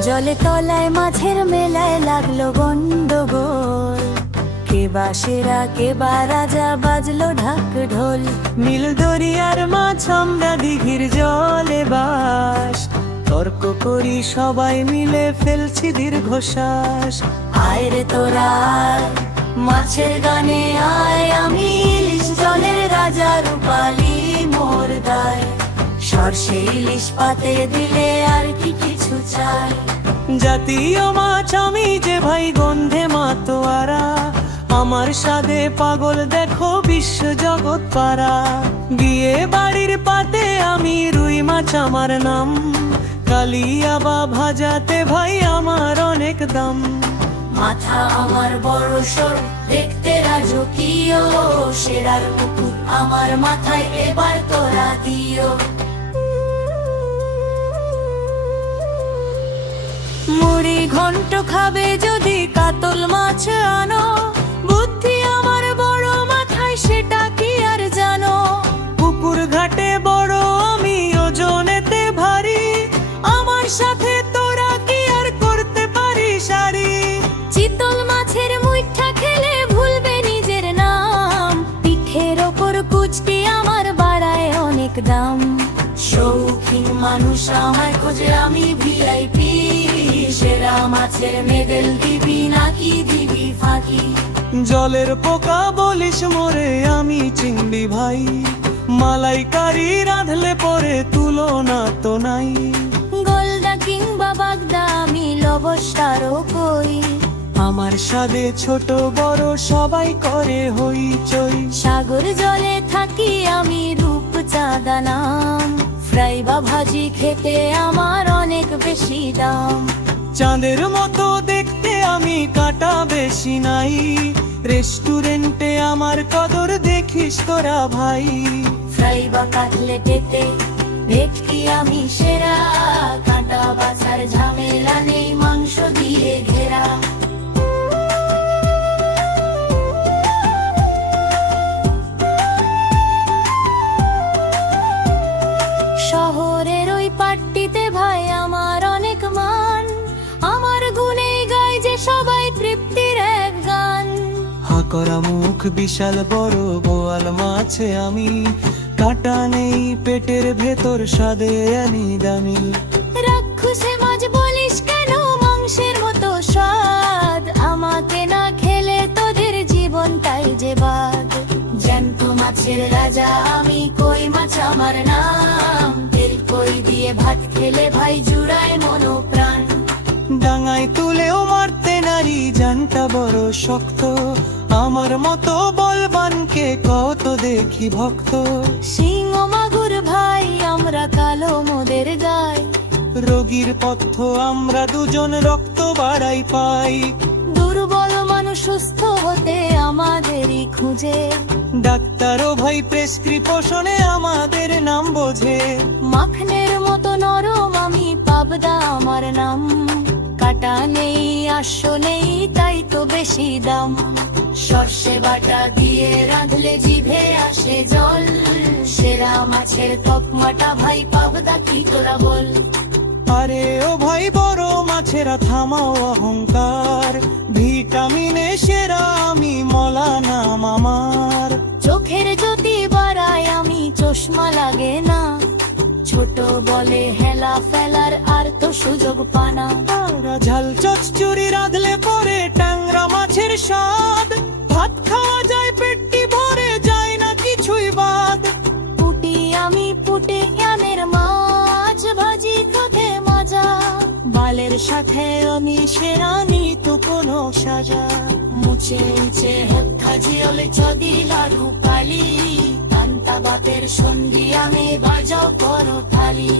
জলে তলায় মাছের মেলায় লাগলো গন্ডগোল, কে বা সেরা কে বা রাজা, বাজলো ঢাক ঢোল। নীল দরিয়ার মাছ আমরা দিঘির জলে বাস, তর্ক করি সবাই মিলে ফেলছি দীর্ঘশ্বাস। আয় রে তোরা আয়, মাছের গানে আয়, আমি ইলিশ জলের রাজা, রূপালি মোর দায়। সরষে ইলিশ পাতে দিলে আর কি কিছু চাই। জাতীয় মাছ আমি যে ভাই, গন্ধে মাতোয়ারা, আমার স্বাদে পাগল দেখো বিশ্ব জগৎ পারা। বিয়ে বাড়ির পাতে আমি রুই মাছ আমার নাম, কালিয়া বা ভাজাতে ভাই আমার অনেক দাম। মাথা আমার বড় সর, দেখতে রাজকীয়, সেরার পুকুর আমার মাথায় এবার তোরা দিও। মুড়ি ঘন্ট খাবে যদি কাতল মাছ আনো, বুদ্ধি আমার বড় মাথায় সেটা কি আর জানো। পুকুর ঘাটে বড় আমি, ওজনেতে ভারী, আমার সাথে তোরা কি আর করতে পারি সারি। চিতল মাছের মুইঠা খেলে ভুলবে নিজের নাম, পিঠের ওপর কুচকি আমার বাড়ায় অনেক দাম। শৌখিন মানুষ আমায় খোঁজে, আমি ভিআইপি, সেরা মাছের মেডেল দিবি নাকি দিবি ফাঁকি। জলের পোকা বলিস মোরে, আমি চিংড়ি ভাই, মালাইকারি রাঁধলে পরে তুলনা তো নাই। গোলদা কিংবা বাগদা আমি লবস্টারও কই, আমার স্বাদে ছোট বড় সবাই করে হইচই। সাগর জলে থাকি আমি রূপচাঁদা নাম, ফ্রাই বা ভাজি খেতে আমার অনেক বেশি দাম। চাঁদের মতো দেখতে আমি, কাটা বেশি নাই, রেস্টুরেন্টে আমার কদর দেখিস তোরা ভাই। ফ্রাই বা কাটলেটেতে ভেটকি আমি সেরা, কাঁটা বাছার ঝামেলা নেই, মাংস দিয়ে ঘেরা। শহরের ওই পাট্টিতে ভাই আমার অনেক মান, আমার গুণে গায় যে সবাই তৃপ্তির এক গান। হাকরা মুখ বিশাল বড় বোয়াল মাছে আমি, কাটা নেই পেটের ভেতর স্বাদে আনি দামি। রাক্ষসে মাছ বলিস কেন, মাংসের মতো স্বাদ, আমাকে না খেলে তোদের জীবনটাই যে বাদ। জ্যান্ত মাছের রাজা আমি, কই মাছ আমার নাম, তেল কই দিয়ে ভাত খেলে ভাই জুড়ায় মনো প্রাণ। ডাঙায় তুলেও মারতে নারী, জানটা বড় শক্ত, আমার মতো বলবানকে কত দেখি ভক্ত। সিংহ মাগুর ভাই আমরা কালো মোদের গায়, রোগীর পথ্য আমরা দুজন রক্ত বাড়াই পাই। দুর্বল মানুষ সুস্থ হতে আমাদেরই খুঁজে, ডাক্তারও ভাই প্রেসক্রিপশনে আমাদের নাম বোঝে। মাখনের মতো নরম আমি পাবদা আমার নাম, কাটা নেই আস্য নেই তাই তো বেশি দাম। সর্ষে বাটা দিয়ে রাঁধলে জিভে আসে জল, সেরা মাছের তকমাটা ভাই পাবদা কি তোরা বল। আরে ও ভাই বড় মাছেরা থামাও অহংকার, ভিটামিনে সেরা আমি মলা নাম আমার। চোখের জ্যোতি বাড়ায় আমি চশমা লাগে না, ছোট বলে হেলা ফেলার আর তো সুযোগ পানা। ঝাল চচ্চড়ি রাঁধলে পরে ট্যাংরা মাছের স্বাদ, ভাত খাওয়া যায় পেটটি ভরে, যায় না কিছুই বাদ। পুটি আমি পুটে জ্ঞানের মাছ, ভাজি খেতে মজা, বালের সাথে আমি সেরানি তো কোনো সাজা। মুছে মুছে হত্যা জিয়লে চদি লাড়ু পালি, কান্তা বাতের সন্ধি আমি বাজাও করো থালি।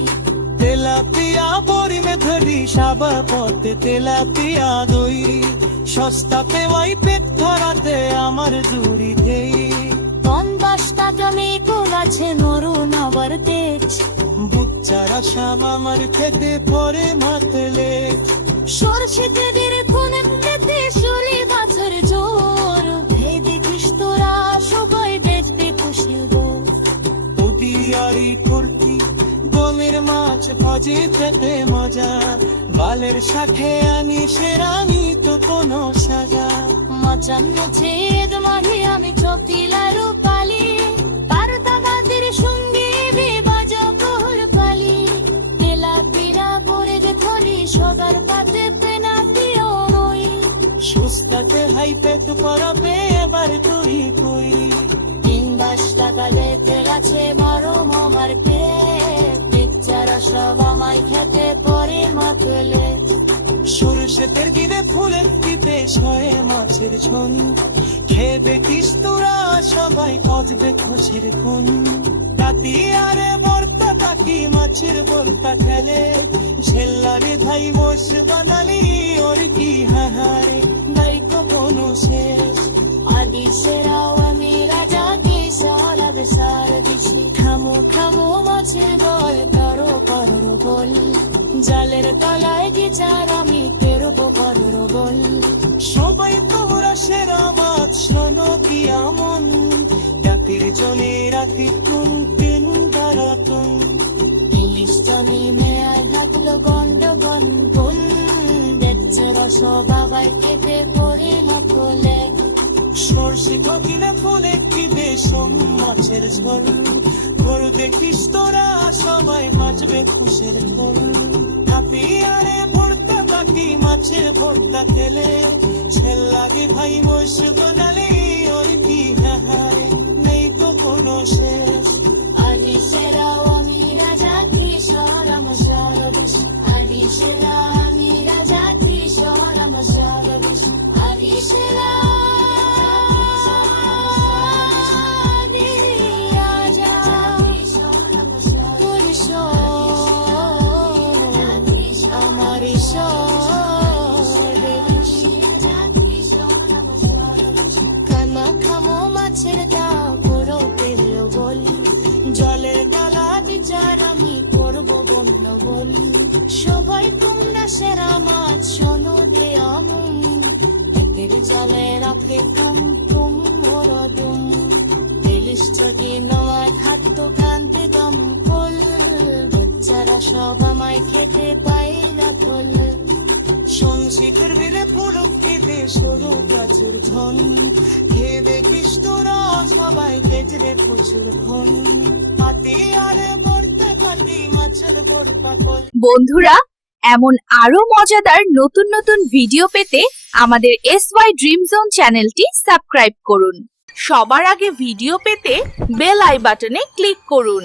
তেলাপিয়া বরিমে ধরি সাবা পথে, তেলাপিয়া দই সস্তা পেওয়াই পেট ধরাতে আমার জুড়ি দেই। 50 টাকা মেকুল আছে নরুন আবার তেজ, বুচ্চারা শাম আমার খেতে পরে মাতলে। সরষে তেদের কোনে খেতে শুলি বাছর জোর, এই দেখিস তোরা সবাই বেচবে খুশি দোর। উদিয়ারি করতি গমের মাছ মজে খেতে মজা, বালের সাথে আনি সেরানি তো কোনো সাজা। মচান মুছে মাঝে আমি চপিলার পালি, তার দাদাদের সঙ্গে বাজা কোহর পালি, তেলা পিরা করে দে ধরি সবার পাতে পেনা পিও নই। সুস্তাতে হাই পেট পরবে এবার তুই কই, 3 টাকা লেতে আছে বড় মামার কে, পিকচারা সব আমায় খেতে পরে মাতলে। সরষেতের দিনে ফুলের টিপে শয়ে মাছের ঝোল, খেয়ে দেখিস তোরা সবাই কজবে খুশির খুন। তাতি আরে বর্তা তাকি মাছের বর্তা খেলে, ঝেল্লারে ধাই মোষ বানালি ওর কি হাহারে, নাই তো কোনো শেষ। আদি সেরাও আমি রাজা কি সারা বেসার দিছি, খামু খামু মাছের বল করো করো বল, জালের তলায় গিচার আমি পেরোবো করো বল। সবাই তোরা সেরা মাছ শোনো কি আমন, জাতির জনে রাখি তুন তিন দারাতুন। ইলিশ জনি মেয়ায় থাকলো গন্ড গন্ডন, দেখছে রস বাবাই খেতে পড়ে না ফলে। সর্ষে ককিলে ফুলে কি বেশম মাছের ঝোল, গরু দেখিস তোরা সবাই বাঁচবে খুশের ঝোল। হাতি আরে ভর্তা বাকি মাছের ভর্তা খেলে, ছেল লাগে ভাই মোষ বানালি ওর কি হাহারে, নেই তো কোনো শেষ। আদি সেরাও আমি রাজা কিশোর আমার সরবেশ, আদি সেরা আমি রাজা কিশোর আমার সরবেশ, আদি সেরা জলের ডালা বিচার আমি করবো বন্য বলি, সবাই তোমরা সেরা মাছ শোনো দে আমন, পেটের জলে রাখে কাম তুম ওরদুম। ইলিশ যদি নয় খাদ্য কান্দে দম ফুল, বাচ্চারা সব আমায় খেতে পাই না ফল। সঞ্চিতের বিলে ফুলক কেটে সরু গাছের ধন, খেয়ে দেখিস তোরা সবাই বেজরে প্রচুর ধন। হাতি আরে বর্তা কাটি মাছের বর্তা কল। বন্ধুরা, এমন আরো মজাদার নতুন নতুন ভিডিও পেতে আমাদের SY ড্রিম জোন চ্যানেলটি সাবস্ক্রাইব করুন। সবার আগে ভিডিও পেতে বেল আই বাটনে ক্লিক করুন।